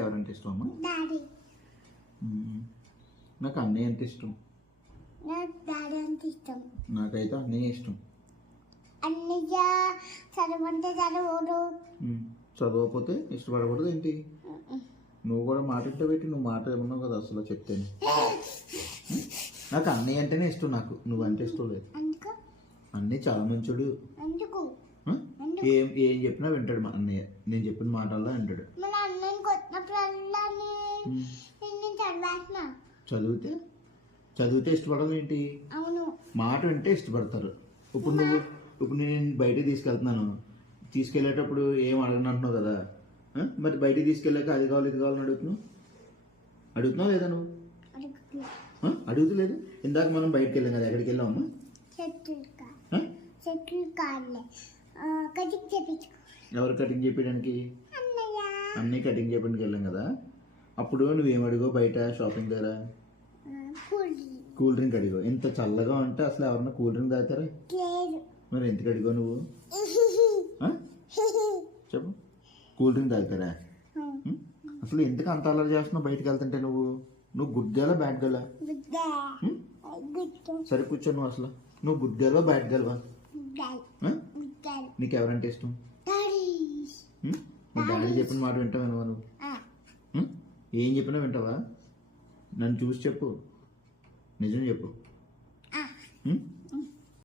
ఎవరంటే ఇష్టం అమ్మా? డాడీ. నాకు అన్నయ్య అంటే ఇష్టం. నాకు డాడీ అంటే ఇష్టం. నాకైతే అన్నయ్య ఇష్టం. అన్నయ్య చదవంటే చదవడు. చదవకపోతే ఇష్టపడకూడదు ఏంటి? నువ్వు కూడా మాట ఇంట పెట్టి నువ్వు మాట ఏమన్నావు కదా అసలు చెప్తేనే. నాకు అన్నయ్య అంటేనే ఇష్టం. నాకు నువ్వంటే ఇష్టం లేదు. అన్నయ్య చాలా మంచోడు. ఏం ఏం చెప్పినా వింటాడు మా అన్నయ్య. నేను చెప్పిన మాటల్లో వింటాడు. చదివితే ఇష్టపడాలి ఏంటి? మాట వింటే ఇష్టపడతారు. ఇప్పుడు నేను బయటికి తీసుకెళ్ళేటప్పుడు ఏం అడగను అంటున్నావు కదా, మరి బయటికి తీసుకెళ్ళాక అది కావాలి ఇది కావాలని అడుగుతున్నావు లేదా నువ్వు? అడుగుతలేదు. ఇందాక మనం బయటకు వెళ్ళాం కదా, ఎక్కడికి వెళ్ళామమ్మా? ఎవరు కటింగ్ చేయడానికి? అన్నయ్య కటింగ్ చేయడానికి వెళ్ళాం కదా. అప్పుడు నువ్వేం అడిగావు బయట షాపింగ్ దగ్గర? కూల్ డ్రింక్ అడిగావు. ఇంత చల్లగా ఉంటే అసలు ఎవరన్నా కూల్ డ్రింక్ తాగుతారా? మరి ఎందుకు అడిగావు నువ్వు? చెప్పు. కూల్ డ్రింక్ తాగుతారా? అసలు ఎందుకు అంత అల్లరి చేస్తున్నావు బయటకు వెళ్తుంటే? నువ్వు గుడ్ గర్లా బ్యాడ్ గర్లా? సరే కూర్చో. నువ్వు అసలు నువ్వు గుడ్ గర్లా బ్యాడ్ గర్లా? నీకు ఎవరంటే ఇష్టం? నీ డాడీ చెప్పిన మాట వింటావా నువ్వు? ఏం చెప్పినా వింటావా? నన్ను చూసి చెప్పు, నిజం చెప్పు.